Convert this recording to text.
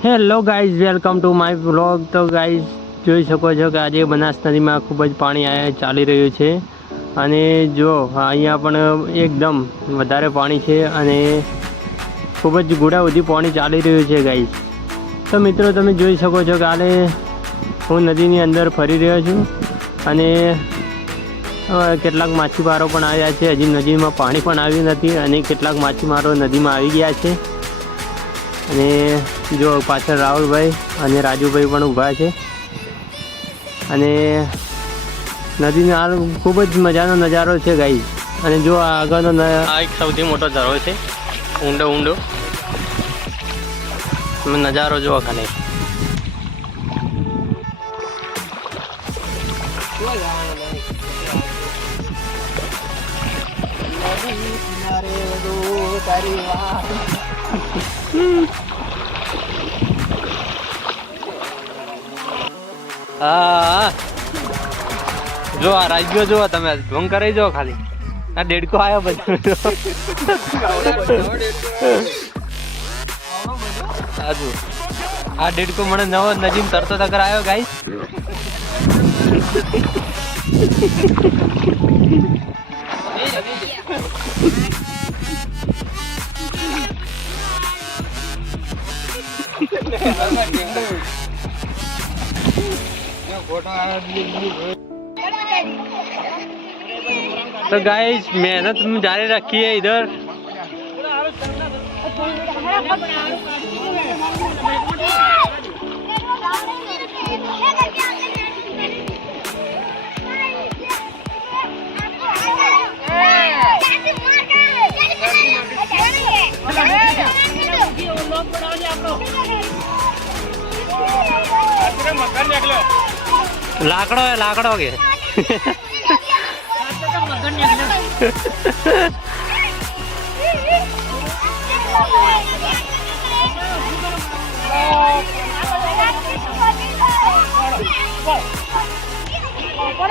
Hello guys welcome to my vlog તો guys જોઈ શકો છો કે આજે બનાસ નદીમાં ખૂબ જ પાણી ચાલી રહ્યું છે. અને જો, અહીંયા પણ એકદમ વધારે પાણી છે અને ખૂબ જ ગુડા સુધી પાણી ચાલી રહ્યું છે ગાઈઝ તો મિત્રો, તમે જોઈ શકો છો કે હાલે હું નદીની અંદર ફરી રહ્યો છું. અને કેટલાક માછીમારો પણ આવ્યા છે. હજી નદીમાં પાણી પણ આવ્યું નથી અને કેટલાક માછીમારો નદીમાં આવી ગયા છે. અને જો પાછળ રાહુલભાઈ અને રાજુભાઈ પણ ઊભા છે. અને નદીનો હાલ ખૂબ જ મજાનો નજારો છે ગાઈ અને જો આગળનો આ એક સૌથી મોટો ઝરો છે. ઊંડો ઊંડો. તમે નજારો જુઓ ખાલી. હા જો આ રાજ્યો જુઓ, તમે ઢોંગ કરાઈ જો ખાલી. આ દેડકો આવ્યો બધો. આજુ આ દેડકો મને નવો નજીમ તરતો તકર આવ્યો ગાઈસ तो गाइस मेहनत जारी रखी है इधर। લાકડો હે લાકડો કે. કોણ